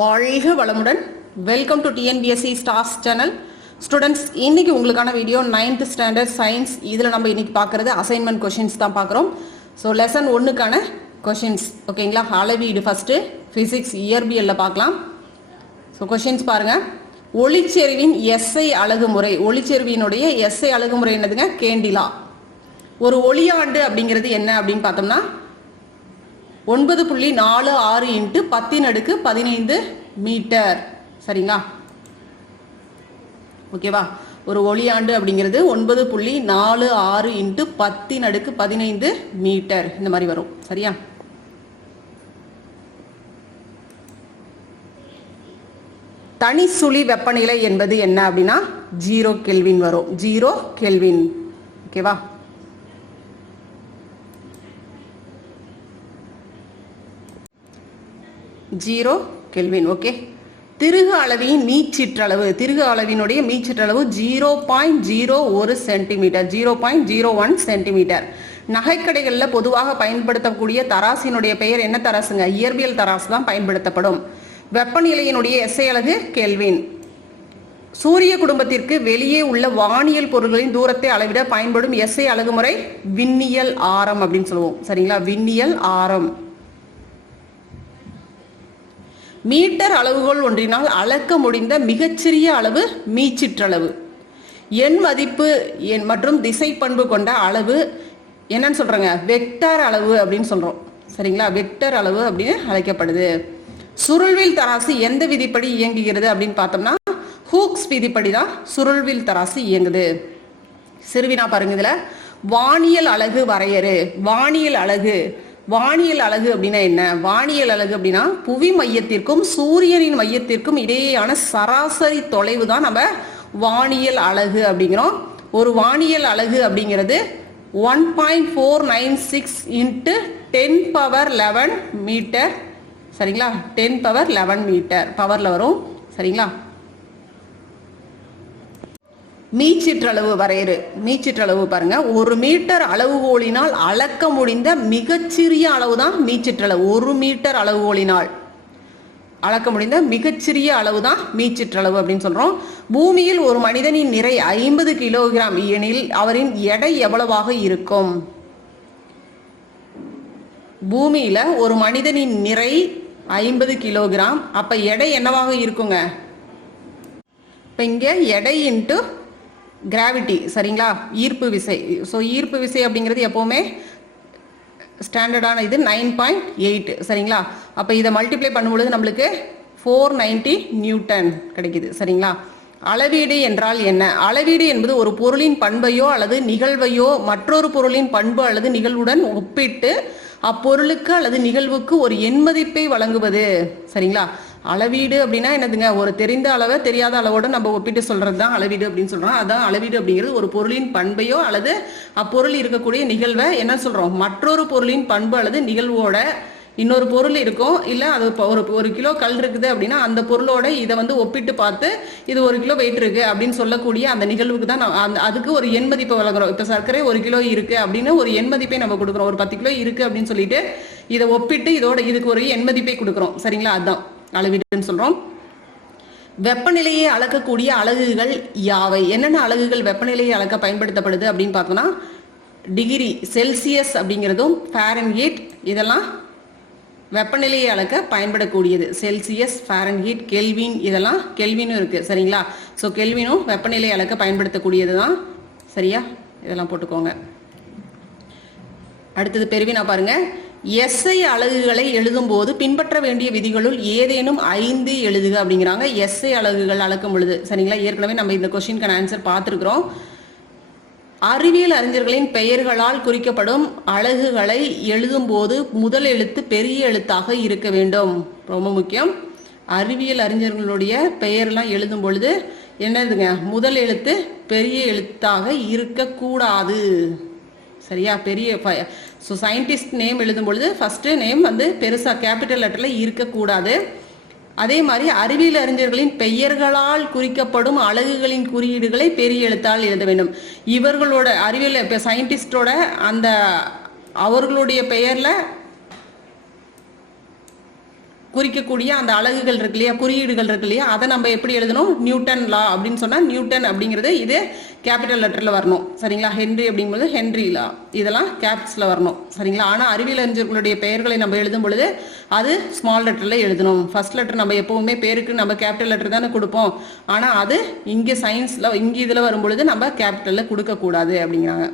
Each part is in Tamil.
வாழ்க வளமுடன். Welcome to TNPSC stars channel. Students, இன்னைக்கு உங்களுக்கான வீடியோ 9th ஸ்டாண்டர்ட் சயின்ஸ். இதில் நம்ம இன்னைக்கு பார்க்குறது அசைன்மெண்ட் கொஷின்ஸ் தான் பார்க்குறோம். ஸோ லெசன் 1க்கான கொஷின்ஸ் ஓகேங்களா. அளவீடு ஃபஸ்ட்டு ஃபிசிக்ஸ் இயற்பியலில் பார்க்கலாம். ஸோ கொஷின்ஸ் பாருங்கள். ஒளிச்செறிவின் எஸ்ஐ அலகுமுறை. ஒளிச்செறிவினுடைய எஸ்ஐ அலகுமுறை என்னதுங்க? கேண்டிலா. ஒரு ஒளியாண்டு அப்படிங்கிறது என்ன அப்படின்னு பார்த்தோம்னா 9.46 × 10⁻15 மீட்டர். சரிங்களா? ஓகேவா? ஒரு ஒளியாண்டு அப்படிங்கிறது 9.46 × 10⁻15 மீட்டர் இந்த மாதிரி வரும். சரியா? தனிச்சுழி வெப்பநிலை என்பது என்ன அப்படின்னா 0 கெல்வின் வரும். 0 கெல்வின். ஓகேவா? Zero kelvin. ஓகே. திருகு அளவின் மீச்சிற்றளவு. திருகு அளவினுடைய மீச்சிற்றளவு 0.01 சென்டிமீட்டர். 0.01 சென்டிமீட்டர். நகைக்கடைகளில் பொதுவாக பயன்படுத்தக்கூடிய தராசினுடைய பெயர் என்ன தராசுங்க? இயற்பியல் தராசு தான் பயன்படுத்தப்படும். வெப்பநிலையினுடைய எஸ்ஐ அலகு கெல்வின். சூரிய குடும்பத்திற்கு வெளியே உள்ள வானியல் பொருட்களின் தூரத்தை அளவிட பயன்படும் எஸ்ஐ அலகுமுறை விண்ணியல் ஆரம் அப்படின்னு சொல்லுவோம். சரிங்களா? விண்ணியல் ஆரம். மீட்டர் அளவுகோல் ஒன்றினால் அளக்க முடிந்த மிகச்சிறிய அளவு மீச்சிற்றளவு. எண் மதிப்பு மற்றும் திசை பண்பு கொண்ட அளவு என்னன்னு சொல்றாங்க? வெக்டர் அளவு அப்படின்னு சொல்றோம். சரிங்களா? வெக்டர் அளவு அப்படின்னு அழைக்கப்படுது. சுருள்வில் தராசு எந்த விதிப்படி இயங்குகிறது அப்படின்னு பார்த்தோம்னா ஹூக்ஸ் விதிப்படி தான் சுருள்வில் தராசு இயங்குது. சிறுவினா பாருங்க. இதுல வானியல் அலகு வரையறு. வானியல் அலகு. வானியல் அலகு அப்படின்னா என்ன? வானியல் அலகு அப்படின்னா புவி மையத்திற்கும் சூரியனின் மையத்திற்கும் இடையேயான சராசரி தொலைவு தான் நம்ம வானியல் அலகு அப்படிங்கிறோம். ஒரு வானியல் அலகு அப்படிங்கிறது 1.496 × 10⁻11 மீட்டர். சரிங்களா? 10⁻11 மீட்டர் பவர்ல வரும். சரிங்களா? மீச்சிற்றளவு வரையறு. மீச்சிற்றளவு பாருங்க. 1 மீட்டர் அளவுகோலினால் அளக்க முடிந்த மிகச்சிறிய அளவு தான் மீச்சிற்றளவு. 1 மீட்டர் அளவுகோலினால் அளக்க முடிந்த மிகச்சிறிய அளவு தான் மீச்சிற்றளவு அப்படின்னு சொல்றோம். பூமியில் ஒரு மனிதனின் நிறை 50 கிலோகிராம் எனில் அவரின் எடை எவ்வளவாக இருக்கும்? பூமியில ஒரு மனிதனின் நிறை 50 கிலோகிராம். அப்ப எடை என்னவாக இருக்குங்க? இப்ப இங்க எடை இன்ட்டு கிராவிட்டி. சரிங்களா? ஈர்ப்பு விசை. ஸோ ஈர்ப்பு விசை அப்படிங்கிறது எப்போவுமே ஸ்டாண்டர்டான இது 9.8. சரிங்களா? அப்போ இதை மல்டிப்ளை பண்ணும்பொழுது நம்மளுக்கு 490 நியூட்டன் கிடைக்குது. சரிங்களா? அளவீடு என்றால் என்ன? அளவீடு என்பது ஒரு பொருளின் பண்பையோ அல்லது நிகழ்வையோ மற்றொரு பொருளின் பண்பு அல்லது நிகழ்வுடன் ஒப்பிட்டு அப்பொருளுக்கு அல்லது நிகழ்வுக்கு ஒரு எண்மதிப்பை வழங்குவது. சரிங்களா? அளவீடு அப்படின்னா என்னதுங்க? ஒரு தெரிந்த அளவை தெரியாத அளவோட நம்ம ஒப்பிட்டு சொல்றது தான் அளவீடு அப்படின்னு சொல்றோம். அதான் அளவீடு அப்படிங்கிறது ஒரு பொருளின் பண்பையோ அல்லது அப்பொருள் இருக்கக்கூடிய நிகழ்வை என்ன சொல்றோம்? மற்றொரு பொருளின் பண்பு அல்லது நிகழ்வோட இன்னொரு பொருள் இருக்கும். இல்லை அது ஒரு கிலோ கல் இருக்குது அப்படின்னா அந்த பொருளோட இதை ஒப்பிட்டு பார்த்து இது 1 கிலோ வெயிட் இருக்கு அப்படின்னு சொல்லக்கூடிய அந்த நிகழ்வுக்கு தான் அதுக்கு ஒரு எண்மதிப்பை வழங்குறோம். இப்போ சர்க்கரை 1 கிலோ இருக்கு அப்படின்னு ஒரு எண்மதிப்பை நம்ம கொடுக்குறோம். ஒரு 10 கிலோ இருக்கு அப்படின்னு சொல்லிட்டு இதை ஒப்பிட்டு இதுக்கு ஒரு எண்மதிப்பை கொடுக்குறோம். சரிங்களா? அதுதான் அளவீடுன்னு சொல்றோம். வெப்பநிலையை அளக்கக்கூடிய அலகுகள் யாவை? என்னென்ன அலகுகள் வெப்பநிலையை அளக்க பயன்படுத்தப்படுது அப்படின்னு பார்த்தோம்னா டிகிரி செல்சியஸ் அப்படிங்கிறதும் ஃபாரன்ஹீட் இதெல்லாம் வெப்பநிலையை அளக்க பயன்படக்கூடியது. செல்சியஸ், ஃபாரன்ஹீட், கெல்வின் இதெல்லாம் கெல்வினும் இருக்கு. சரிங்களா? ஸோ கெல்வினும் வெப்பநிலையை அளக்க பயன்படுத்தக்கூடியது தான். சரியா? இதெல்லாம் போட்டுக்கோங்க. அடுத்தது பெருவினா பாருங்க. எஸ்ஐ அலகுகளை எழுதும் போது பின்பற்ற வேண்டிய விதிகளுள் ஏதேனும் 5 எழுதுக அப்படிங்கிறாங்க. எஸ்ஐ அலகுகள் அளக்கும் பொழுது. சரிங்களா? ஏற்கனவே நம்ம இந்த கொஸ்டினுக்கான ஆன்சர் பார்த்துருக்குறோம். அறிவியல் அறிஞர்களின் பெயர்களால் குறிக்கப்படும் அலகுகளை எழுதும் போது முதல் எழுத்து பெரிய எழுத்தாக இருக்க வேண்டும். ரொம்ப முக்கியம். அறிவியல் அறிஞர்களுடைய பெயர்லாம் எழுதும் பொழுது என்னதுங்க? முதல் எழுத்து பெரிய எழுத்தாக இருக்கக்கூடாது. சரியா? பெரிய ஸோ சயின்டிஸ்ட் நேம் எழுதும் பொழுது ஃபர்ஸ்ட் நேம் பெருசா கேபிட்டல் லெட்டர்ல இருக்கக்கூடாது. அதே மாதிரி அறிவியல் அறிஞர்களின் பெயர்களால் குறிக்கப்படும் அலகுகளின் குறியீடுகளை பெரிய எழுத்தால் எழுத வேண்டும். இவர்களோட அறிவியல் சயின்டிஸ்டோட அவர்களுடைய பெயர்ல குறிக்கக்கூடிய அந்த அலகுகள் இருக்கு இல்லையா, குறியீடுகள் இருக்கு இல்லையா, அதை நம்ம எப்படி எழுதணும், நியூட்டன் லா அப்படின்னு சொன்னா நியூட்டன் அப்படிங்கிறது இது கேபிட்டல் லெட்டர்ல வரணும். சரிங்களா. ஹென்றி அப்படிங்கும்போது ஹென்றி லா, இதெல்லாம் கேப்ஸ்ல வரணும். சரிங்களா. ஆனா அறிவியல் அறிஞர்களுடைய பெயர்களை நம்ம எழுதும் பொழுது அது ஸ்மால் லெட்டர்ல எழுதணும். ஃபர்ஸ்ட் லெட்டர் நம்ம எப்பவுமே பேருக்கு நம்ம கேபிட்டல் லெட்டர் தானே கொடுப்போம். ஆனா அது இங்க சயின்ஸ்ல இங்க இதுல வரும்பொழுது நம்ம கேபிட்டல்ல கொடுக்க கூடாது அப்படிங்கிறாங்க.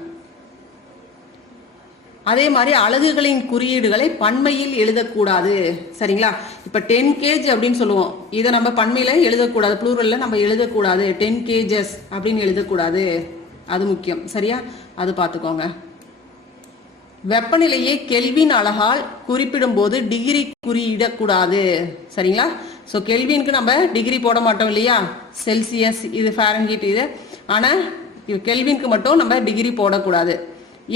அதே மாதிரி அலகுகளின் குறியீடுகளை பன்மையில் எழுதக்கூடாது. சரிங்களா. இப்ப 10 kg அப்படின்னு சொல்லுவோம், இதை நம்ம பன்மையில எழுதக்கூடாது, ப்ளூரல்ல நம்ம எழுதக்கூடாது. 10 kgs அப்படின்னு எழுதக்கூடாது, அது முக்கியம். சரியா, அது பார்த்துக்கோங்க. வெப்பநிலையை கெல்வின் அலகால் குறிப்பிடும் போது டிகிரி குறியிடக்கூடாது. சரிங்களா. ஸோ கெல்வினுக்கு நம்ம டிகிரி போட மாட்டோம் இல்லையா, செல்சியஸ் இது ஃபாரன்ஹீட் இது. ஆனா கெல்வினுக்கு மட்டும் நம்ம டிகிரி போடக்கூடாது.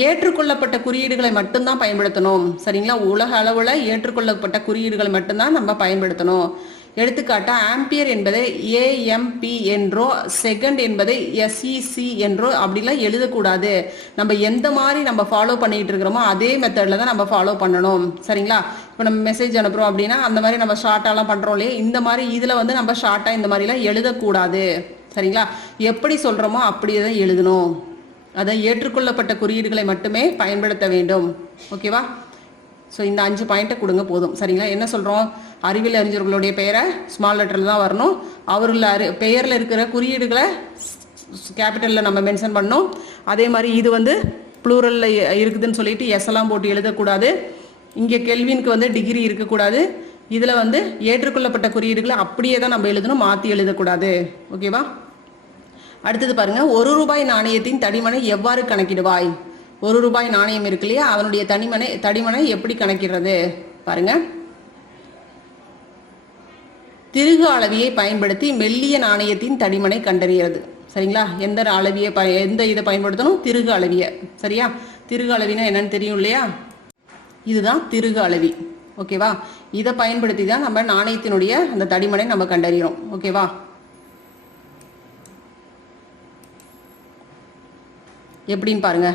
ஏற்றுக்கொள்ளப்பட்ட குறியீடுகளை மட்டும்தான் பயன்படுத்தணும். சரிங்களா. உலக அளவுல ஏற்றுக்கொள்ளப்பட்ட குறியீடுகளை மட்டும்தான் நம்ம பயன்படுத்தணும். எடுத்துக்காட்டா ஆம்பியர் என்பதை ஏஎம்பி என்றோ செகண்ட் என்பதை எஸ்இசி என்றோ அப்படிலாம் எழுதக்கூடாது. நம்ம எந்த மாதிரி நம்ம ஃபாலோ பண்ணிட்டு இருக்கிறோமோ அதே மெத்தட்ல தான் நம்ம ஃபாலோ பண்ணணும். சரிங்களா. இப்போ நம்ம மெசேஜ் அனுப்புறோம் அப்படின்னா அந்த மாதிரி நம்ம ஷார்ட்டாலாம் பண்றோம் இல்லையா, இந்த மாதிரி இதுல வந்து நம்ம ஷார்ட்டா இந்த மாதிரிலாம் எழுதக்கூடாது. சரிங்களா. எப்படி சொல்றோமோ அப்படியே தான் எழுதணும். அதை ஏற்றுக்கொள்ளப்பட்ட குறியீடுகளை மட்டுமே பயன்படுத்த வேண்டும். ஓகேவா. ஸோ இந்த 5 பாயிண்ட்டை கொடுங்க போதும். சரிங்களா. என்ன சொல்றோம், அறிவியல் அறிஞர்களுடைய பெயரை ஸ்மால் லெட்டர்ல தான் வரணும். அவர்கள் பெயர்ல இருக்கிற குறியீடுகளை கேபிட்டல்ல நம்ம மென்ஷன் பண்ணணும். அதே மாதிரி இது வந்து ப்ளூரல்ல இருக்குதுன்னு சொல்லிட்டு எஸ் எல்லாம் போட்டு எழுதக்கூடாது. இங்க கெல்வினுக்கு வந்து டிகிரி இருக்கக்கூடாது. இதுல வந்து ஏற்றுக்கொள்ளப்பட்ட குறியீடுகளை அப்படியே தான் நம்ம எழுதணும், மாத்தி எழுதக்கூடாது. ஓகேவா. அடுத்தது பாருங்க, 1 ரூபாய் நாணயத்தின் தடிமனை எவ்வாறு கணக்கிடுவாய். 1 ரூபாய் நாணயம் இருக்கு இல்லையா, அதனுடைய தடிமனை எப்படி கணக்கிடுறது பாருங்க. திருகு அளவியை பயன்படுத்தி மெல்லிய நாணயத்தின் தடிமனை கண்டறிகிறது. சரிங்களா. எந்த இதை பயன்படுத்தணும், திருகு அளவிய. சரியா. திருகு அளவினா என்னன்னு தெரியும் இல்லையா, இதுதான் திருகு அளவி. ஓகேவா. இதை பயன்படுத்தி தான் நம்ம நாணயத்தினுடைய அந்த தடிமனை நம்ம கண்டறிகிறோம். ஓகேவா. எப்படின்னு பாருங்க.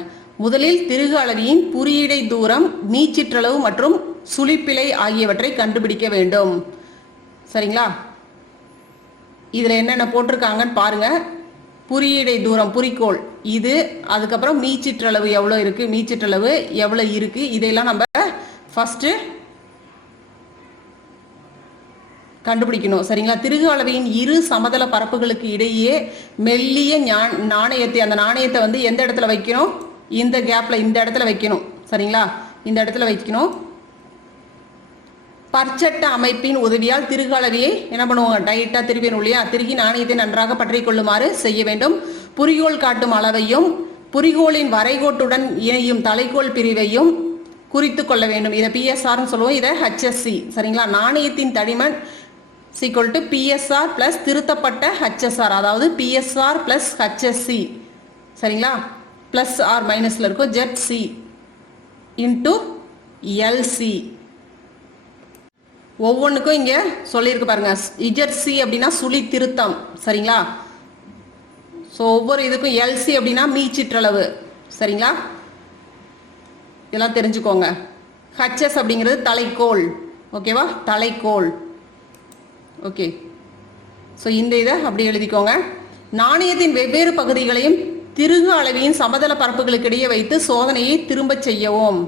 முதலில் திருகு அளவியின் குறியீடை தூரம், மீச்சிற்றளவு மற்றும் சுழிப்பிழை ஆகியவற்றை கண்டுபிடிக்க வேண்டும். சரிங்களா. இதுல என்னென்ன போட்டிருக்காங்கன்னு பாருங்க. குறியீடை தூரம், குறிக்கோள் இது, அதுக்கப்புறம் மீச்சிற்றளவு எவ்வளவு இருக்கு, மீச்சிற்றளவு எவ்வளவு இருக்கு, இதையெல்லாம் நம்ம ஃபர்ஸ்ட் கண்டுபிடிக்கணும். சரிங்களா. திருகு அளவியின் இரு சமதள பரப்புகளுக்கு இடையே மெல்லிய நாணயத்தை, அந்த நாணயத்தை வந்து எந்த இடத்துல வைக்கணும், இந்த கேப்ல, இந்த இடத்துல வைக்கணும். சரிங்களா. இந்த இடத்துல வைக்கணும். பற்சட்ட அமைப்பின் உதவியால் திருகு அளவியை என்ன பண்ணுவாங்க, டைட்டா திருப்பினும் இல்லையா, திருகி நாணயத்தை நன்றாக பற்றி கொள்ளுமாறு செய்ய வேண்டும். குறிகோள் காட்டும் அளவையும் குறிகோளின் வரைகோட்டுடன் இணையும் தலைகோள் பிரிவையும் குறித்து கொள்ள வேண்டும். இதை பிஎஸ்ஆர் சொல்லுவோம், இதை ஹெச்எஸ்சி. சரிங்களா. நாணயத்தின் தடிமன் equal to PSR plus திருத்தப்பட்ட HSR, அதாவது PSR plus HSC. சரிங்களா. பிளஸ் ஆர் மைனஸ்ல இருக்கும் ZC into LC. ஒவ்வொன்றுக்கும் இங்க சொல்லியிருக்கு பாருங்க. ZC அப்படின்னா சுழி திருத்தம். சரிங்களா. ஸோ ஒவ்வொரு இதுக்கும் LC அப்படின்னா மீச்சிற்றளவு. சரிங்களா. இதெல்லாம் தெரிஞ்சுக்கோங்க. HS அப்படிங்கிறது தலைக்கோள். ஓகேவா, தலைக்கோள். ஓகே. ஸோ இந்த இதை அப்படி எழுதிக்கோங்க. நாணயத்தின் வெவ்வேறு பகுதிகளையும் திருகு அளவியின் சமதள பரப்புகளுக்கிடையே வைத்து சோதனையை திரும்ப செய்யவும்.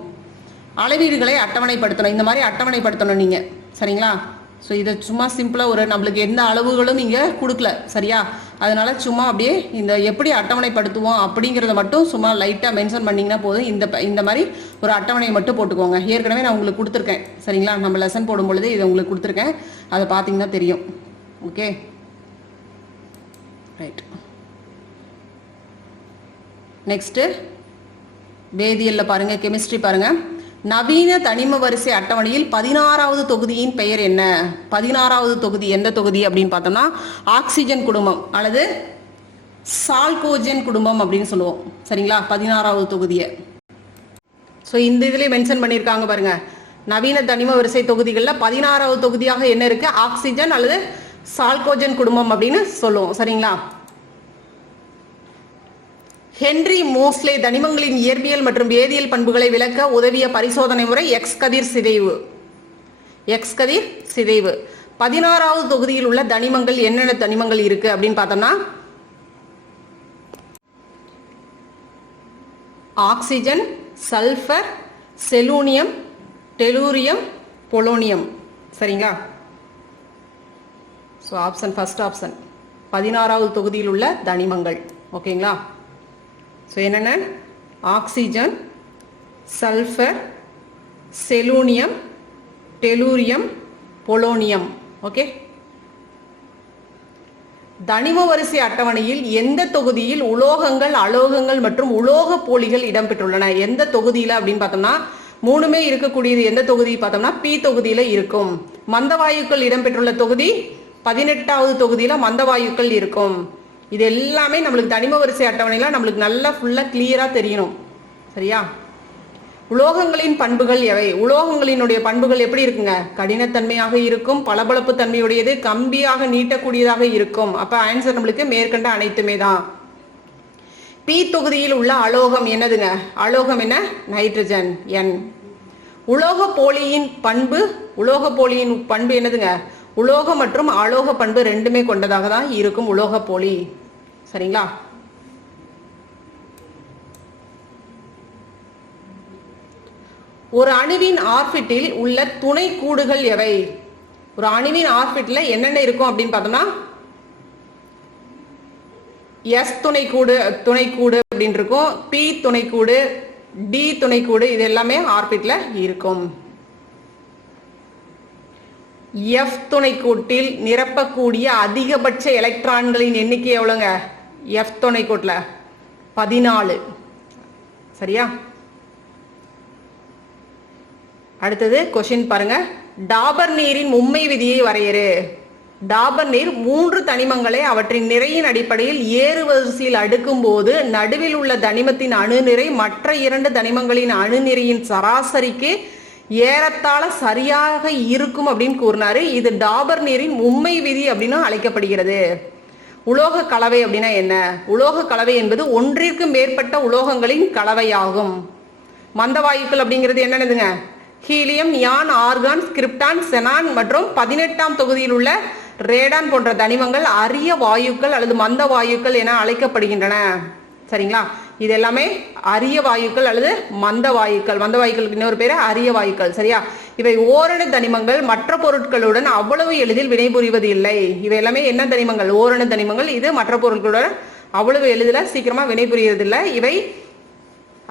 அளவீடுகளை அட்டவணைப்படுத்தணும். இந்த மாதிரி அட்டவணைப்படுத்தணும் நீங்க. சரிங்களா. ஸோ இதை சும்மா சிம்பிளாக ஒரு நம்மளுக்கு எந்த அளவுகளும் இங்கே கொடுக்கல. சரியா. அதனால சும்மா அப்படியே இந்த எப்படி அட்டவணைப்படுத்துவோம் அப்படிங்கிறத மட்டும் சும்மா லைட்டாக மென்ஷன் பண்ணிங்கன்னா போதும். இந்த மாதிரி ஒரு அட்டவணையை மட்டும் போட்டுக்கோங்க. ஏற்கனவே நான் உங்களுக்கு கொடுத்துருக்கேன். சரிங்களா. நம்ம லெசன் போடும் பொழுது இதை உங்களுக்கு கொடுத்துருக்கேன். அதை பார்த்தீங்கன்னா தெரியும். Okay, right. நெக்ஸ்ட்டு வேதியியல்ல பாருங்க, கெமிஸ்ட்ரி பாருங்க. நவீன தனிம வரிசை அட்டவணையில் 16வது தொகுதியின் பெயர் என்ன? 16வது தொகுதி எந்த தொகுதி அப்படின்னு பார்த்தோம்னா ஆக்சிஜன் குடும்பம் அல்லது சால்கோஜன் குடும்பம் அப்படின்னு சொல்லுவோம். சரிங்களா. 16வது தொகுதியை ஸோ இந்த இதுலேயே மென்ஷன் பண்ணியிருக்காங்க பாருங்க. நவீன தனிம வரிசை தொகுதிகளில் 16வது தொகுதியாக என்ன இருக்கு? ஆக்சிஜன் அல்லது சால்கோஜன் குடும்பம் அப்படின்னு சொல்லுவோம். சரிங்களா. ஹென்றி மோஸ்லே தனிமங்களின் இயற்பியல் மற்றும் வேதியியல் பண்புகளை விளக்க உதவிய பரிசோதனை முறை எக்ஸ் கதிர் சிதைவு. எக்ஸ் கதிர் சிதைவு. 16வது தொகுதியில் உள்ள தனிமங்கள் என்னென்ன தனிமங்கள் இருக்கு அப்படின்னு பார்த்தோம்னா oxygen, sulphur, selenium, tellurium, polonium. சரிங்களா? ஸோ ஆப்ஷன் ஃபர்ஸ்ட் ஆப்ஷன் 16வது தொகுதியில் உள்ள தனிமங்கள். ஓகேங்களா? ஸோ என்னென்ன? Oxygen, sulphur, selenium, tellurium, polonium. Okay. தனிம வரிசை அட்டவணையில் எந்த தொகுதியில் உலோகங்கள், அலோகங்கள் மற்றும் உலோக போலிகள் இடம்பெற்றுள்ளன? எந்த தொகுதியில அப்படின்னு பார்த்தோம்னா மூணுமே இருக்கக்கூடியது எந்த தொகுதி பார்த்தோம்னா பி தொகுதியில இருக்கும். மந்தவாயுக்கள் இடம்பெற்றுள்ள தொகுதி 18வது தொகுதியில மந்தவாயுக்கள் இருக்கும். இது எல்லாமே நம்மளுக்கு தனிம வரிசை அட்டவணையில நம்மளுக்கு நல்லா ஃபுல்லா கிளியரா தெரியணும். சரியா? உலோகங்களின் பண்புகள் எவை? உலோகங்களினுடைய பண்புகள் எப்படி இருக்குங்க? கடினத்தன்மையாக இருக்கும், பளபளப்பு தன்மையுடையது, கம்பியாக நீட்டக்கூடியதாக இருக்கும். அப்ப ஆன்சர் நம்மளுக்கு மேற்கண்ட அனைத்துமே தான். பி தொகுதியில் உள்ள அலோகம் என்னதுங்க? அலோகம் என்ன? Nitrogen, N. உலோக போலியின் பண்பு, உலோக போலியின் பண்பு என்னதுங்க? உலோக மற்றும் அலோக பண்பு ரெண்டுமே கொண்டதாக தான் இருக்கும் உலோக போலி. சரிங்களா? ஒரு அணுவின் ஆர்பிட்டில் உள்ள துணை கூடுகள் எவை? ஒரு அணுவின் ஆர்பிட்ல என்னென்ன இருக்கும் அப்படின்னு பார்த்தோம்னா எஸ் துணைக்கூடு அப்படின்னு இருக்கும், பி துணைக்கூடு, டி துணைக்கூடு, இது எல்லாமே ஆர்பிட்ல இருக்கும். எஃப் துணைக்கூட்டில் நிரப்பக்கூடிய அதிகபட்ச எலக்ட்ரான்களின் எண்ணிக்கை எவ்வளவுங்க? எஃப் துணைக்கூட்டுல 14. சரியா? அடுத்தது கொஸ்டின் பாருங்க. டாபர் நீரின் மும்மை விதியை வரையறு. டாபர் நீர் 3 தனிமங்களை அவற்றின் நிறையின் அடிப்படையில் ஏறு வரிசையில் அடுக்கும் போது நடுவில் உள்ள தனிமத்தின் அணுநிறை மற்ற 2 தனிமங்களின் அணுநிறையின் சராசரிக்கு ஏறத்தாழ சரியாக இருக்கும் அப்படின்னு கூறினாரு. இது டாபர் நீரின் மும்மை விதி அப்படின்னு அழைக்கப்படுகிறது. உலோக கலவை அப்படின்னா என்ன? உலோக கலவை என்பது ஒன்றிற்கு மேற்பட்ட உலோகங்களின் கலவையாகும். மந்தவாயுக்கள் அப்படிங்கிறது என்னதுங்க? Helium, neon, argon, krypton, xenon மற்றும் 18ஆம் தொகுதியில் உள்ள ரேடான் போன்ற தனிமங்கள் அரிய வாயுக்கள் அல்லது மந்த வாயுக்கள் என அழைக்கப்படுகின்றன. சரிங்களா? இது எல்லாமே அரிய வாயுக்கள் அல்லது மந்த வாயுக்கள். மந்த வாயுக்களுக்கு இன்னொரு பேரு அரிய வாயுக்கள். சரியா? இவை ஓரணு தனிமங்கள், மற்ற பொருட்களுடன் அவ்வளவு எளிதில் வினைபுரிவது இல்லை. இவை எல்லாமே என்ன தனிமங்கள்? ஓரணு தனிமங்கள். இது மற்ற பொருட்களுடன் அவ்வளவு எளிதில் சீக்கிரமா வினைபுரியறது இல்லை. இவை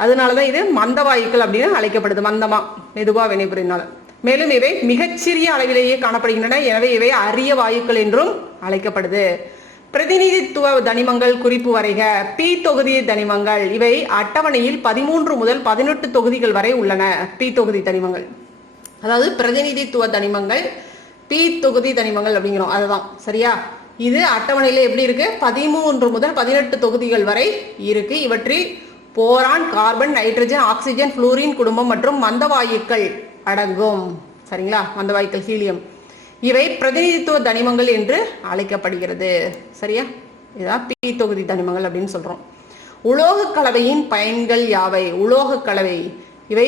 அதனாலதான் இது மந்த வாயுக்கள் அப்படின்னு அழைக்கப்படுது. மந்தமா மெதுவா வினைபுரினால. மேலும் இவை மிகச்சிறிய அளவிலேயே காணப்படுகின்றன. எனவே இவை அரிய வாயுக்கள் என்றும் அழைக்கப்படுது. பிரதிநிதித்துவ தனிமங்கள் குறிப்பு வரைக. பி தொகுதி தனிமங்கள் இவை அட்டவணையில் 13 முதல் 18 தொகுதிகள் வரை உள்ளன. பி தொகுதி தனிமங்கள் அதாவது பிரதிநிதித்துவ தனிமங்கள், பி தொகுதி தனிமங்கள் அப்படிங்கிறோம். அதுதான். சரியா? இது அட்டவணையில எப்படி இருக்கு? 13 முதல் 18 தொகுதிகள் வரை இருக்கு. இவற்றில் boron, carbon, nitrogen, oxygen, fluorine குடும்பம் மற்றும் மந்தவாயுக்கள் அடங்கும். சரிங்களா? மந்தவாயுக்கள், ஹீலியம், இவை பிரதிநிதித்துவ தனிமங்கள் என்று அழைக்கப்படுகிறது. சரியா? இதுதான் பி தொகுதி தனிமங்கள் அப்படின்னு சொல்றோம். உலோக கலவையின் பயன்கள் யாவை? உலோக கலவை இவை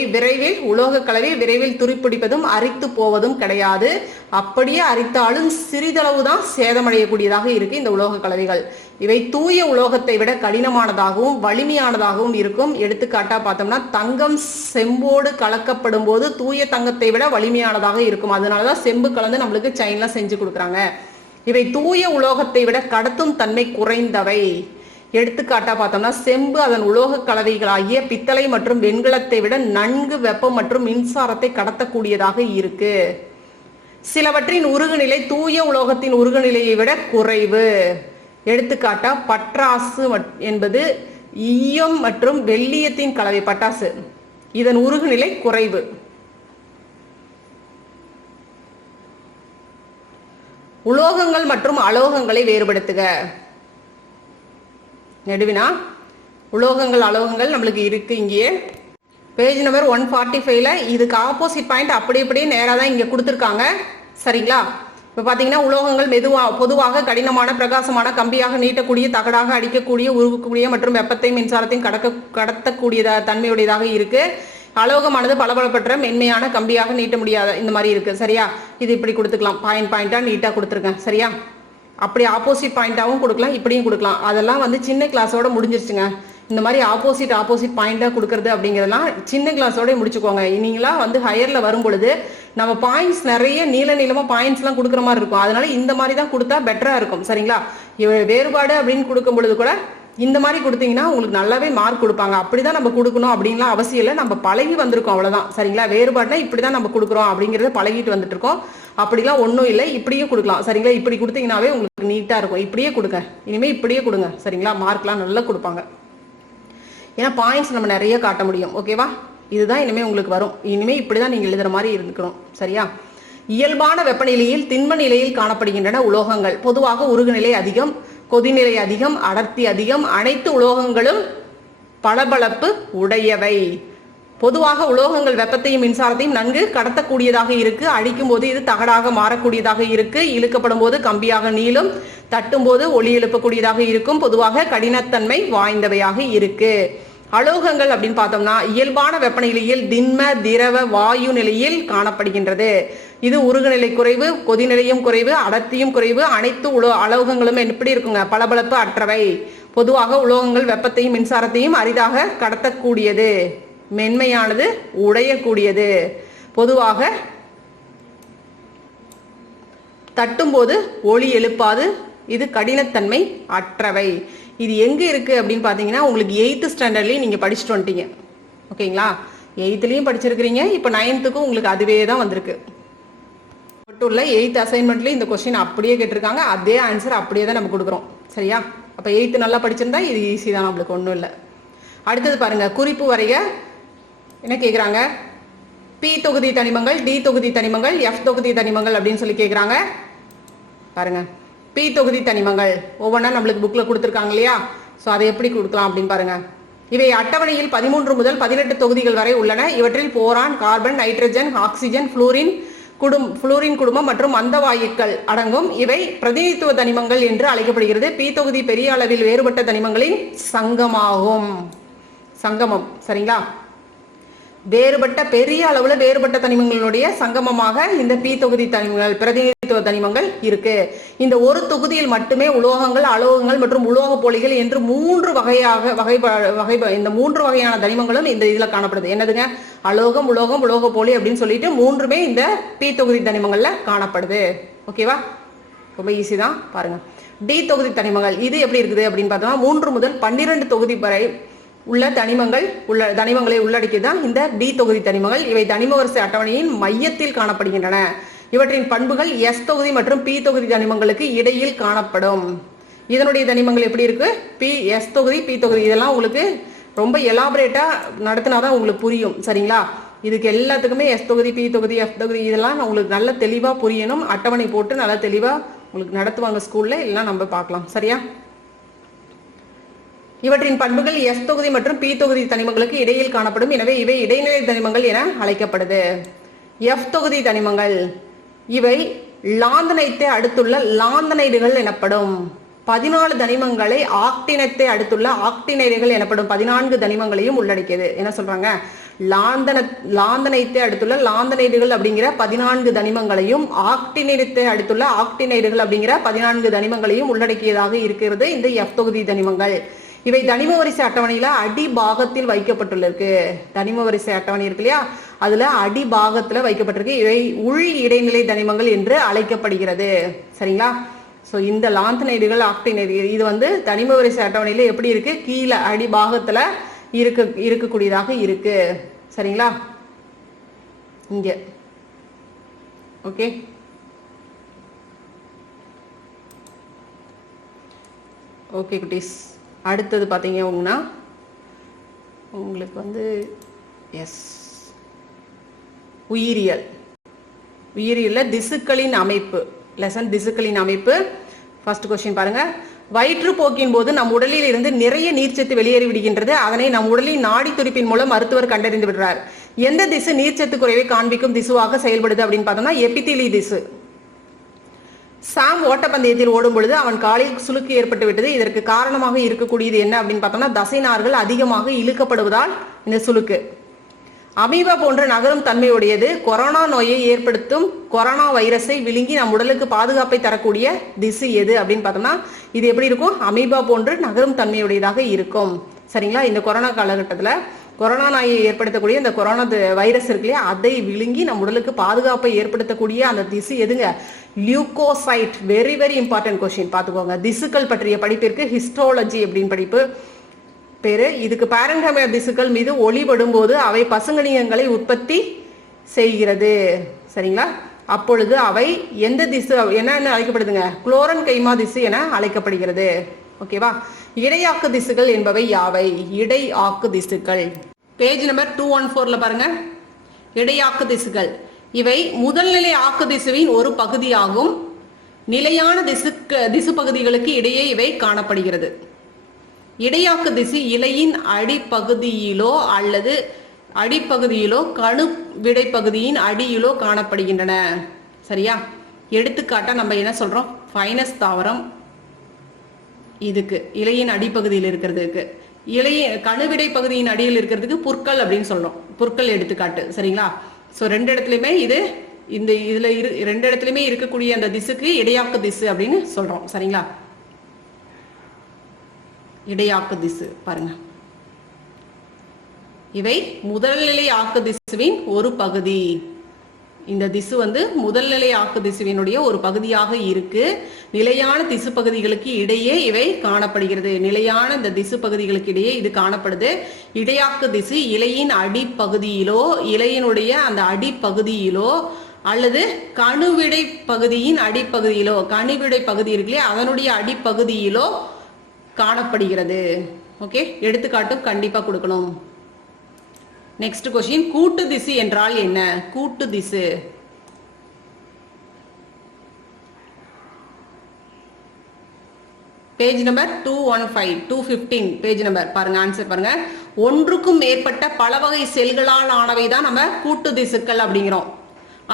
உலோக கலவை விரைவில் துருப்பிடிப்பதும் அரித்து போவதும் கிடையாது. அப்படியே அரித்தாலும் சிறிதளவு தான் சேதமடையக்கூடியதாக இருக்கு இந்த உலோக கலவைகள். இவை தூய உலோகத்தை விட கடினமானதாகவும் வலிமையானதாகவும் இருக்கும். எடுத்துக்காட்டா பார்த்தோம்னா தங்கம் செம்போடு கலக்கப்படும் போது தூய தங்கத்தை விட வலிமையானதாக இருக்கும். அதனாலதான் செம்பு கலந்து நம்மளுக்கு செயின்லாம் செஞ்சு கொடுக்குறாங்க. இவை தூய உலோகத்தை விட கடத்தும் தன்மை குறைந்தவை. எடுத்துக்காட்டா பார்த்தோம்னா செம்பு அதன் உலோக கலவைகளாகிய பித்தளை மற்றும் வெண்கலத்தை விட நன்கு வெப்பம் மற்றும் மின்சாரத்தை கடத்தக்கூடியதாக இருக்கு. சிலவற்றின் உருகுநிலை தூய உலோகத்தின் உருகுநிலையை விட குறைவு. எடுத்துக்காட்டா பட்டாசு என்பது ஈயம் மற்றும் வெள்ளியத்தின் கலவை பட்டாசு. இதன் உருகுநிலை குறைவு. உலோகங்கள் மற்றும் அலோகங்களை வேறுபடுத்துக. நெடுவினா உலோகங்கள் அலோகங்கள் நம்மளுக்கு இருக்கு. இங்கே பேஜ் நம்பர் 145ல இதுக்கு ஆப்போசிட் பாயிண்ட் அப்படியே நேராக தான் இங்கே கொடுத்துருக்காங்க. சரிங்களா? இப்போ பார்த்தீங்கன்னா உலோகங்கள் பொதுவாக கடினமான, பிரகாசமான, கம்பியாக நீட்டக்கூடிய, தகடாக அடிக்கக்கூடிய, உருவக்கூடிய மற்றும் வெப்பத்தையும் மின்சாரத்தையும் கடத்தக்கூடிய தன்மையுடையதாக இருக்கு. அலோகமானது பளபளப்பற்ற மென்மையான கம்பியாக நீட்ட முடியாத இந்த மாதிரி இருக்கு. சரியா? இது இப்படி கொடுத்துக்கலாம், பாயிண்டா நீட்டா கொடுத்துருக்கேன். சரியா? அப்படி ஆப்போசிட் பாயிண்டாவும் கொடுக்கலாம், இப்படியும் கொடுக்கலாம். அதெல்லாம் வந்து சின்ன கிளாஸோட முடிஞ்சிருச்சுங்க. இந்த மாதிரி ஆப்போசிட் பாயிண்டா கொடுக்கறது அப்படிங்கிறதெல்லாம் சின்ன கிளாஸோட முடிச்சுக்கோங்க. நீங்களா வந்து ஹையர்ல வரும் பொழுது நம்ம பாயிண்ட்ஸ் நிறைய நீளமா பாயிண்ட்ஸ்லாம் கொடுக்குற மாதிரி இருக்கும். அதனால இந்த மாதிரி தான் கொடுத்தா பெட்டரா இருக்கும். சரிங்களா? வேறுபாடு அப்படின்னு கொடுக்கும் பொழுது கூட இந்த மாதிரி கொடுத்தீங்கன்னா உங்களுக்கு நல்லாவே மார்க் கொடுப்பாங்க. அப்படிதான் நம்ம கொடுக்கணும் அப்படின்லாம் அவசியம் இல்லை. நம்ம பழகி வந்திருக்கோம், அவ்வளவுதான். சரிங்களா? வேறுபாடுனா இப்படிதான் நம்ம கொடுக்குறோம் அப்படிங்கறத பழகிட்டு வந்துட்டு இருக்கோம். அப்படிலாம் ஒன்றும் இல்லை, இப்படியே கொடுக்கலாம். சரிங்களா? இப்படி கொடுத்தீங்கன்னாவே உங்களுக்கு நீட்டா இருக்கும். இப்படியே கொடுங்க, இனிமே இப்படியே கொடுங்க. சரிங்களா? மார்க்லாம் நல்லா கொடுப்பாங்க. ஏன்னா பாயிண்ட்ஸ் நம்ம நிறைய காட்ட முடியும். ஓகேவா? இதுதான் இனிமே உங்களுக்கு வரும். இனிமே இப்படிதான் நீங்க எழுதுற மாதிரி இருக்கணும். சரியா? இயல்பான வெப்பநிலையில் திண்ம நிலையில் காணப்படுகின்றன உலோகங்கள். பொதுவாக உருகுநிலை அதிகம், கொதிநிலை அதிகம், அடர்த்தி அதிகம். அனைத்து உலோகங்களும் பளபளப்பு உடையவை. பொதுவாக உலோகங்கள் வெப்பத்தையும் மின்சாரத்தையும் நன்கு கடத்தக்கூடியதாக இருக்கு. அழிக்கும் போது இது தகடாக மாறக்கூடியதாக இருக்கு. இழுக்கப்படும் போது கம்பியாக நீளும். தட்டும் போது ஒளி எழுப்பக்கூடியதாக இருக்கும். பொதுவாக கடினத்தன்மை வாய்ந்தவையாக இருக்கு. அலோகங்கள் அப்படின்னு பார்த்தோம்னா இயல்பான வெப்பநிலையில் திண்ம திரவ வாயு நிலையில் காணப்படுகின்றது. இது உருகுநிலை குறைவு, கொதிநிலையும் குறைவு, அடர்த்தியும் குறைவு. அனைத்து அலோகங்களும் எப்படி இருக்குங்க? பளபளப்பு அற்றவை. பொதுவாக உலோகங்கள் வெப்பத்தையும் மின்சாரத்தையும் அரிதாக கடத்தக்கூடியது, மென்மையானது, உடையக்கூடியது. பொதுவாக தட்டும் போது ஒளி எழுப்பாது. இது கடினத்தன்மை அற்றவை. இது எங்க இருக்கு அப்படின்னு பாத்தீங்கன்னா உங்களுக்கு 8th ஸ்டாண்டர்ட்லயும் நீங்க படிச்சுட்டு வந்துட்டீங்க. ஓகேங்களா? 8th படிச்சிருக்கிறீங்க. இப்ப 9th உங்களுக்கு அதுவே தான் வந்திருக்கு. மட்டும் இல்ல 8th அசைன்மெண்ட்லயும் இந்த கொஸ்டின் அப்படியே கேட்டிருக்காங்க. அதே ஆன்சர் அப்படியே தான் நம்ம கொடுக்குறோம். சரியா? அப்ப 8th நல்லா படிச்சிருந்தா இது ஈஸி தான், நம்மளுக்கு ஒன்றும் இல்லை. அடுத்தது பாருங்க, குறிப்பு வரைய என்ன கேட்குறாங்க? பி தொகுதி தனிமங்கள், டி தொகுதி தனிமங்கள், எஃப் தொகுதி தனிமங்கள் அப்படின்னு சொல்லி கேட்குறாங்க. பாருங்க, பி தொகுதி தனிமங்கள் ஒவ்வொன்றா நம்மளுக்கு புக்ல கொடுத்துருக்காங்க இல்லையா? ஸோ அதை எப்படி கொடுக்கலாம் அப்படின்னு பாருங்க. இவை அட்டவணையில் 13 முதல் 18 தொகுதிகள் வரை உள்ளன. இவற்றில் boron, carbon, nitrogen, oxygen, fluorine குடும்பம் மற்றும் மந்த வாயுக்கள் அடங்கும். இவை பிரதிநிதித்துவ தனிமங்கள் என்று அழைக்கப்படுகிறது. பி தொகுதி பெரிய அளவில் வேறுபட்ட தனிமங்களின் சங்கமம். சரிங்களா? வேறுபட்ட பெரிய அளவுல வேறுபட்ட தனிமங்களுடைய சங்கமமாக இந்த பி தொகுதி தனிமங்கள், பிரதிநிதித்துவ தனிமங்கள் இருக்கு. இந்த ஒரு தொகுதியில் மட்டுமே உலோகங்கள், அலோகங்கள் மற்றும் உலோக போலிகள் என்று 3 இந்த 3 வகையான தனிமங்களும் இந்த இதுல காணப்படுது. என்னதுங்க? அலோகம், உலோகம், உலோக போலி அப்படின்னு சொல்லிட்டு 3மே இந்த பி தொகுதி தனிமங்கள்ல காணப்படுது. ஓகேவா? ரொம்ப ஈஸி தான். பாருங்க, டி தொகுதி தனிமங்கள் இது எப்படி இருக்குது அப்படின்னு பார்த்தோம்னா 3 முதல் 12 தொகுதி வரை உள்ள தனிமங்களை உள்ளடக்கியதான் இந்த டி தொகுதி தனிமங்கள். இவை தனிம வரிசை அட்டவணையின் மையத்தில் காணப்படுகின்றன. இவற்றின் பண்புகள் எஸ் தொகுதி மற்றும் பி தொகுதி தனிமங்களுக்கு இடையில் காணப்படும். இதனுடைய தனிமங்கள் எப்படி இருக்கு? எஸ் தொகுதி, பி தொகுதி. இதெல்லாம் உங்களுக்கு ரொம்ப எலாபரேட்டா நடத்தினாதான் உங்களுக்கு புரியும். சரிங்களா? இதுக்கு எல்லாத்துக்குமே எஸ் தொகுதி, பி தொகுதி, எஃப் தொகுதி இதெல்லாம் உங்களுக்கு நல்ல தெளிவா புரியணும். அட்டவணை போட்டு நல்லா தெளிவா உங்களுக்கு நடத்துவாங்க ஸ்கூல்ல. எல்லாம் நம்ம பார்க்கலாம். சரியா? இவற்றின் பண்புகள் எஸ் தொகுதி மற்றும் பி தொகுதி தனிமங்களுக்கு இடையில் காணப்படும். எனவே இவை இடைநிலை தனிமங்கள் என அழைக்கப்படுது. எஃப் தொகுதி தனிமங்கள் இவை லாந்தனைத்தை அடுத்துள்ள லாந்தனைடுகள் எனப்படும். 14 தனிமங்களை ஆக்டினத்தை அடுத்துள்ள ஆக்டினைடுகள் எனப்படும் 14 தனிமங்களையும் உள்ளடக்கியது. என்ன சொல்றாங்க? லாந்தனைத்தை அடுத்துள்ள லாந்தனைடுகள் அப்படிங்கிற 14 தனிமங்களையும், ஆக்டினைடத்தை அடுத்துள்ள ஆக்டினைடுகள் அப்படிங்கிற 14 தனிமங்களையும் உள்ளடக்கியதாக இருக்கிறது இந்த எஃப் தொகுதி தனிமங்கள். இவை தனிம வரிசை அட்டவணையில அடிபாகத்தில் வைக்கப்பட்டுள்ளது. தனிம வரிசை அட்டவணை இருக்கு இல்லையா? அதுல அடிபாகத்துல வைக்கப்பட்டிருக்கு. இவை உள் இடைநிலை தனிமங்கள் என்று அழைக்கப்படுகிறது. சரிங்களா? சோ இந்த லாந்தனைடுகள், ஆக்டினைடுகள் இது வந்து தனிம வரிசை அட்டவணையில எப்படி இருக்கு? கீழே அடிபாகத்துல இருக்கக்கூடியதாக இருக்கு. சரிங்களா? இங்க ஓகே. ஓகே குட்டீஸ், அடுத்தது பார்த்தீங்கன்னா உங்களுக்கு வந்து உயிரியல்ல திசுக்களின் அமைப்பு, லெசன் திசுக்களின் அமைப்பு. ஃபர்ஸ்ட் கொஸ்டின் பாருங்க. வயிற்றுப்போக்கின் போது நம் உடலில் இருந்து நிறைய நீர்ச்சத்து வெளியேறி விடுகின்றது. அதனை நம் உடலின் நாடி துடிப்பின் மூலம் மருத்துவர் கண்டறிந்து விடுறார். எந்த திசு நீர்ச்சத்து குறைவை காண்பிக்கும் திசுவாக செயல்படுது அப்படின்னு பார்த்தோம்னா எபித்திலி திசு. சாம் ஓட்டப்பந்தயத்தில் ஓடும் பொழுது அவன் காலில் சுளுக்கு ஏற்பட்டு விட்டது. இதற்கு காரணமாக இருக்கக்கூடியது என்ன அப்படின்னு பார்த்தோம்னா தசைநார்கள் அதிகமாக இழுக்கப்படுவதால் இந்த சுளுக்கு. அமீபா போன்ற நகரும் தன்மையுடையது. கொரோனா நோயை ஏற்படுத்தும் கொரோனா வைரஸை விழுங்கி நம் உடலுக்கு பாதுகாப்பை தரக்கூடிய திசு எது அப்படின்னு பார்த்தோம்னா இது எப்படி இருக்கும்? அமீபா போன்று நகரும் தன்மையுடையதாக இருக்கும். சரிங்களா? இந்த கொரோனா காலகட்டத்தில் கொரோனா நோயை ஏற்படுத்தக்கூடிய இந்த கொரோனா வைரஸ் இருக்கு இல்லையா, அதை விழுங்கி நம் உடலுக்கு பாதுகாப்பை ஏற்படுத்தக்கூடிய அந்த திசு எதுங்க? Leucocyte. Very very important question, பார்த்துக்கோங்க. திசுக்கள் பற்றிய படிப்பிற்கு ஹிஸ்டாலஜி அப்படின்னு படிப்பு பேரு. இதுக்கு பாரன்கைமா திசுக்கள் மீது ஒளிபடும் போது அவை பசுங்கணிகங்களை உற்பத்தி செய்கிறது. சரிங்களா? அப்பொழுது அவை எந்த திசு என்ன அழைக்கப்படுதுங்க? குளோரன்கைமா திசு என அழைக்கப்படுகிறது. ஓகேவா? இடையாக்கு திசுக்கள் என்பவை யாவை? இடையாக்கு திசுக்கள் பேஜ் நம்பர் 214 பாருங்க. இடையாக்கு திசுக்கள் இவை முதல்நிலை ஆக்கு திசுவின் ஒரு பகுதியாகும். நிலையான திசு பகுதிகளுக்கு இடையே இவை காணப்படுகிறது. இடையாக்கு திசு இலையின் அடிப்பகுதியிலோ அல்லது அடிப்பகுதியிலோ கணு விடைப்பகுதியின் அடியிலோ காணப்படுகின்றன. சரியா? எடுத்துக்காட்டா நம்ம என்ன சொல்றோம்? ஃபைனஸ் தாவரம் இதுக்கு இலையின் அடிப்பகுதியில் இருக்கிறதுக்கு, கணுவிடை பகுதியின் அடியில் இருக்கிறதுக்கு புற்கள் அப்படின்னு சொல்றோம். புற்கள் எடுத்துக்காட்டு. சரிங்களா? ஸோ ரெண்டு இடத்துலையுமே இதுல ரெண்டு இடத்துலையுமே இருக்கக்கூடிய அந்த திசுக்கு இடையாக்கு திசு அப்படின்னு சொல்றோம். சரிங்களா? இடையாக்கு திசு பாருங்க. இவை முதல்நிலை ஆக்கு திசுவின் ஒரு பகுதி. இந்த திசு முதல்நிலை ஆக்கு திசுவினுடைய ஒரு பகுதியாக இருக்கு. நிலையான திசு பகுதிகளுக்கு இடையே இவை காணப்படுகிறது. நிலையான இந்த திசு பகுதிகளுக்கு இடையே இது காணப்படுது. இடையாக்கு திசு இலையின் அடிப்பகுதியிலோ இலையினுடைய அந்த அடிப்பகுதியிலோ அல்லது கணுவிடை பகுதியின் அடிப்பகுதியிலோ, கணுவிடை பகுதி இருக்குல்லையே அதனுடைய அடிப்பகுதியிலோ காணப்படுகிறது. ஓகே, எடுத்துக்காட்டும் கண்டிப்பா கொடுக்கணும். நெக்ஸ்ட் கொஸ்டின், கூட்டு திசு என்றால் என்ன? கூட்டு திசு பேஜ் நம்பர் 215 215 பேஜ் நம்பர் பாருங்க. ஆன்சர் பாருங்க. ஒன்றுக்கும் மேற்பட்ட பல வகை செல்களால் ஆனவைதான் நம்ம கூட்டு திசுக்கள் அப்படிங்கிறோம்.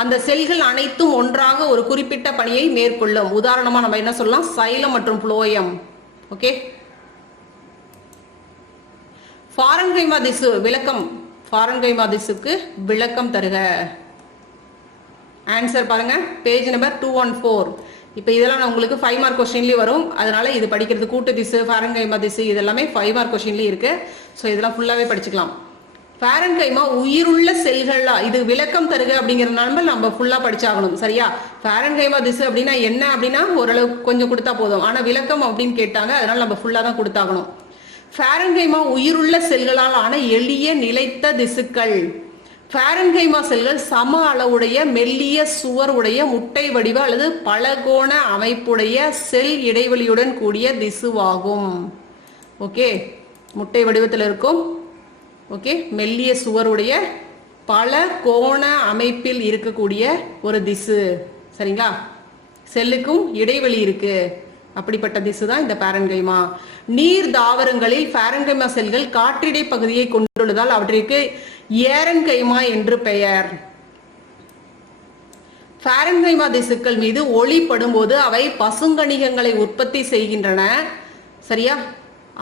அந்த செல்கள் அனைத்தும் ஒன்றாக ஒரு குறிப்பிட்ட பணியை மேற்கொள்ளும். உதாரணமா நம்ம என்ன சொல்லலாம்? சைலம் மற்றும் புளோயம். ஓகே, பாரன்கைமா திசு விளக்கம். பாரன்கைமா திசுக்கு விளக்கம் தருக. ஆன்சர் பாருங்க. Page number 214. இப்போ இதெல்லாம் நான் உங்களுக்கு 5 மார்க் கொஸ்டின்லயும் வரும். அதனால இது படிக்கிறது கூட்டு திசு, பாரன்கைமா திசு இதெல்லாமே 5 மார்க் கொஸ்டின்லயும் இருக்கு. ஸோ இதெல்லாம் ஃபுல்லாவே படிச்சுக்கலாம். பாரன்கைமா உயிருள்ள செல்களா, இது விளக்கம் தருக அப்படிங்கிறதுனால நம்ம ஃபுல்லா படிச்சாகணும். சரியா? பாரன்கைமா திசு அப்படின்னா என்ன அப்படின்னா ஓரளவு கொஞ்சம் கொடுத்தா போதும். ஆனா விளக்கம் அப்படின்னு கேட்டாங்க, அதனால நம்ம ஃபுல்லா தான் கொடுத்தாகணும். பாரன்கைமா உயிருள்ள செல்களால் ஆன எளிய நிலைத்த திசுக்கள். பாரன்கைமா செல்கள் சம அளவுடைய மெல்லிய சுவர் உடைய முட்டை வடிவ அல்லது பலகோண அமைப்புடைய செல் இடைவெளியுடன் கூடிய திசுவாகும். ஓகே, முட்டை வடிவத்தில் இருக்கும். ஓகே, மெல்லிய சுவருடைய பல கோண அமைப்பில் இருக்கக்கூடிய ஒரு திசு. சரிங்களா? செல்லுக்கும் இடைவெளி இருக்கு. அப்படிப்பட்ட திசு தான் இந்த பாரன்கைமா. நீர் தாவரங்களில் பாரன்கைமா செல்கள் காற்றிடை பகுதியை கொண்டுள்ளதால் அவற்றிற்கு ஏரன்கைமா என்று பெயர். பாரன்கைமா திசுக்கள் மீது ஒளி படும்போது அவை பசுங்கணிகங்களை உற்பத்தி செய்கின்றன. சரியா?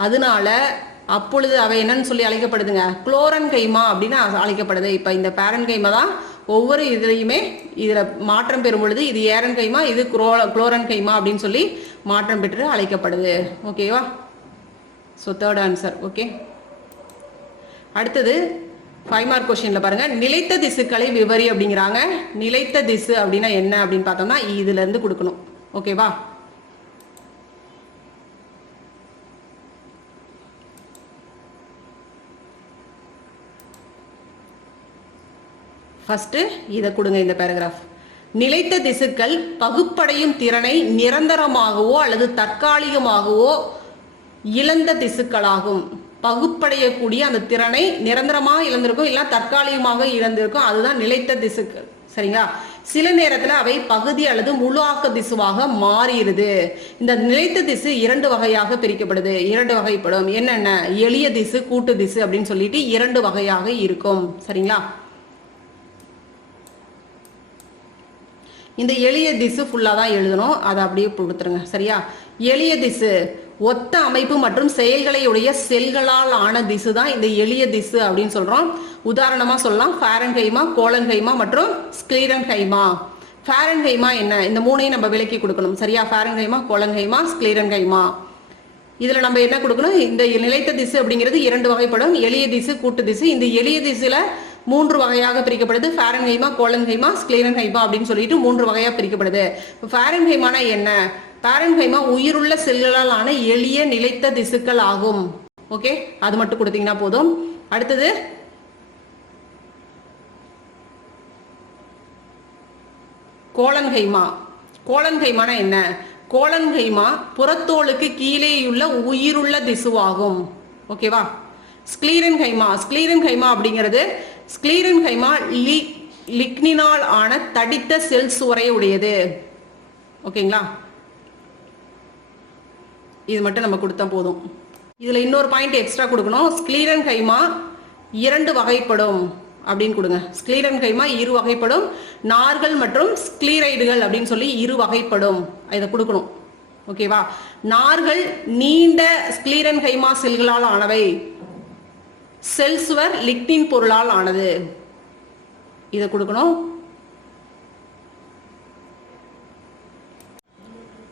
அதனால அப்பொழுது அவை என்னன்னு சொல்லி அழைக்கப்படுதுங்க? குளோரன்கைமா அப்படின்னு அழைக்கப்படுது. இப்ப இந்த பாரன்கைமா தான் ஒவ்வொரு இதுலையுமே இதுல மாற்றம் பெறும் பொழுது இது ஏரன்கைமா, இது குளோரன்கைமா அப்படின்னு சொல்லி மாற்றம் பெற்று அழைக்கப்படுது. ஓகேவா? So third answer. ஓகே, அடுத்தது 5 மார்க் கொஸ்டின்ல பாருங்க. நிலைத்த திசுக்களை விவரி அப்படிங்கிறாங்க. நிலைத்த திசு அப்படின்னா என்ன அப்படின்னு பார்த்தோம்னா இதுல இருந்து கொடுக்கணும். ஓகேவா? ஃபர்ஸ்ட் இதை கொடுங்க. இந்த பேராகிராஃப். நிலைத்த திசுக்கள் பகுப்படையும் திறனை நிரந்தரமாகவோ அல்லது தற்காலிகமாகவோ இழந்த திசுக்களாகும். பகுப்படையக்கூடிய அந்த திறனை நிரந்தரமாக இழந்திருக்கும், இல்ல தற்காலிகமாக இழந்திருக்கும். அதுதான் நிலைத்த திசுக்கள். சரிங்களா? சில நேரத்தில் அவை பகுதி அல்லது முழு ஆக்க திசுவாக மாறிடுது. இந்த நிலைத்த திசு 2 வகையாக பிரிக்கப்படுது. 2 வகைப்படும். என்னென்ன? எளிய திசு, கூட்டு திசு அப்படின்னு சொல்லிட்டு 2 வகையாக இருக்கும். சரிங்களா? இந்த எளிய திசு ஃபுல்லா தான் எழுதணும். அதை அப்படியே கொடுத்துருங்க. சரியா? எளிய திசு ஒத்த அமைப்பு மற்றும் செயல்களை உடைய செல்களால் ஆன திசு தான் இந்த எளிய திசு அப்படின்னு சொல்றோம். உதாரணமா சொல்லலாம் ஃபாரன்ஹைமா, கோலன்ஹைமா மற்றும் ஸ்க்லீரன்ஹைமா. ஃபாரன்ஹைமா என்ன, இந்த மூணையும் நம்ம விளக்கி கொடுக்கணும் சரியா. ஃபாரன்ஹைமா, கோலன்ஹைமா, ஸ்க்லீரன்ஹைமா. இதுல நம்ம என்ன கொடுக்கணும், இந்த நிலைத்த திசு அப்படிங்கிறது 2 வகைப்படும், எளிய திசு, கூட்டு திசு. இந்த எளிய திசுல 3 வகையாக பிரிக்கப்படுது. ஃபாரன்ஹைமா, கோலன்ஹைமா, ஸ்க்லீரன்ஹைமா அப்படின்னு சொல்லிட்டு 3 வகையா பிரிக்கப்படுது. ஃபாரன்ஹைமானா என்ன, ஃபாரன்ஹைமா உயிருள்ள செல்களால் ஆன எளிய நிலைத்த திசுக்கள் ஆகும். ஓகே, அது மட்டும் கொடுத்தீங்கன்னா போதும். அடுத்தது கோலன்ஹைமா. கோலன்ஹைமானா என்ன, கோலன்ஹைமா புறத்தோலுக்கு கீழேயுள்ள உயிருள்ள திசுவாகும். ஓகேவா. ஸ்க்லீரன்ஹைமா, ஸ்க்லீரன்ஹைமா அப்படிங்கிறது ஸ்க்லீரன்ஹைமா லிக்னினால் ஆன தடித்த செல் சுவரை உடையது. ஓகேங்களா, இது மட்டும் நம்ம கொடுத்தா போதும். இதுல இன்னொரு பாயிண்ட் எக்ஸ்ட்ரா கொடுக்கணும். ஸ்க்லீரன்ஹைமா 2 வகைப்படும் அப்படின்னு கொடுங்க. ஸ்க்லீரன்ஹைமா 2 வகைப்படும், நார்கள் மற்றும் ஸ்க்லீரைடுகள் அப்படின்னு சொல்லி 2 வகைப்படும், இதை கொடுக்கணும். ஓகேவா. நார்கள் நீண்ட ஸ்க்லீரன்ஹைமா செல்களால் ஆனவை, செல் சுவர் லிக்னின் பொருளால் ஆனது, இதை கொடுக்கணும்.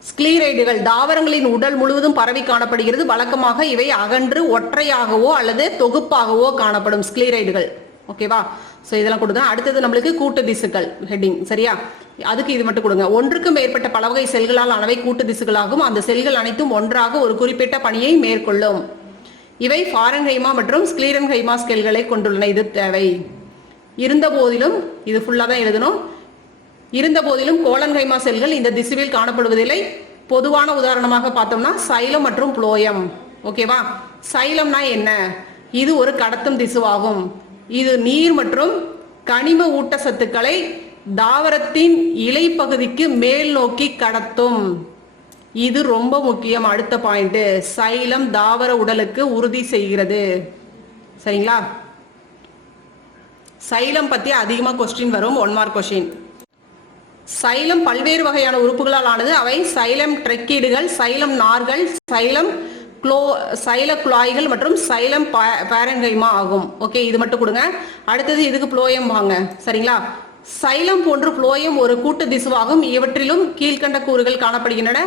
ஸ்க்லீரைடுகள் தாவரங்களின் உடல் முழுவதும் பரவி காணப்படுகிறது. வழக்கமாக இவை அகன்று ஒற்றையாகவோ அல்லது தொகுப்பாகவோ காணப்படும் ஸ்க்லீரைடுகள். ஓகேவா. சோ இதெல்லாம் கொடுத்தா அடுத்தது நம்மளுக்கு கூட்டு திசுக்கள் ஹெட்டிங் சரியா. அதுக்கு இது மட்டும் கொடுங்க. ஒன்றுக்கு மேற்பட்ட பலவகை செல்களால் ஆனவை கூட்டு திசுக்களாகும். அந்த செல்கள் அனைத்தும் ஒன்றாக ஒரு குறிப்பிட்ட பணியை மேற்கொள்ளும். இவை ஃபாரன்ஹைமா மற்றும் ஸ்க்லீரன்ஹைமா செல்களை கொண்டுள்ளன. இது தேவை. இருந்த போதிலும் இது ஃபுல்லா தான் எழுதணும். இருந்த போதிலும் கோலன்ஹைமா செல்கள் இந்த திசுவில் காணப்படுவதில்லை. பொதுவான உதாரணமாக பார்த்தோம்னா சைலம் மற்றும் புளோயம். ஓகேவா. சைலம்னா என்ன, இது ஒரு கடத்தும் திசுவாகும். இது நீர் மற்றும் கனிம ஊட்டச்சத்துக்களை தாவரத்தின் இலை பகுதிக்கு மேல் நோக்கி கடத்தும். இது ரொம்ப முக்கியம். அடுத்த பாயிண்ட், சைலம் தாவர உடலுக்கு உறுதி செய்கிறது. சரிங்களா. சைலம் பத்தி அதிகமா கொஸ்டின் வரும், 1 மார்க் கொஸ்டின். சைலம் பல்வேறு வகையான உறுப்புகளால் ஆனது. அவை சைலம் ட்ரெக்கீடுகள், சைலம் நார்கள், சைல குழாய்கள் மற்றும் சைலம் பாரன்ஹைமா ஆகும். ஓகே, இது மட்டும் கொடுங்க. அடுத்தது இதுக்கு புளோயம் வாங்க. சரிங்களா. சைலம் போன்று புளோயம் ஒரு கூட்டு திசுவாகும். இவற்றிலும் கீழ்கண்ட கூறுகள் காணப்படுகின்றன.